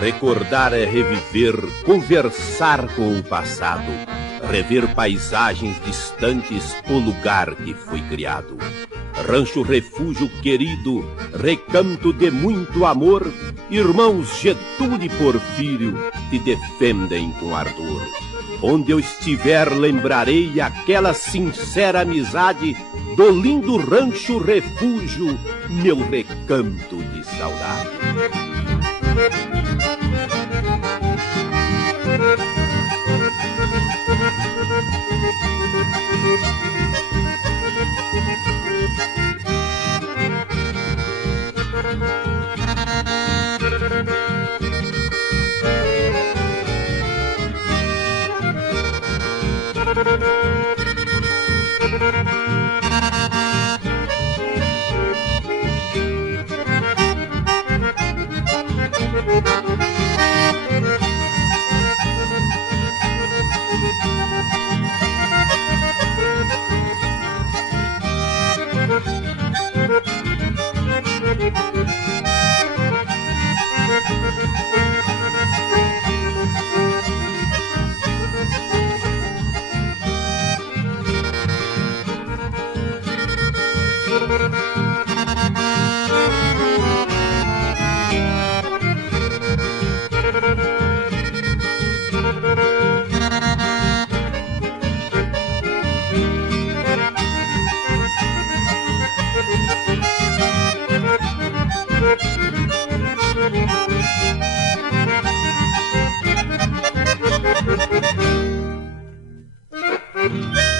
Recordar é reviver, conversar com o passado, rever paisagens distantes, o lugar que foi criado. Rancho refúgio querido, recanto de muito amor, irmãos Getúlio e Porfírio te defendem com ardor. Onde eu estiver lembrarei aquela sincera amizade do lindo rancho refúgio, meu recanto de saudade. Thank you.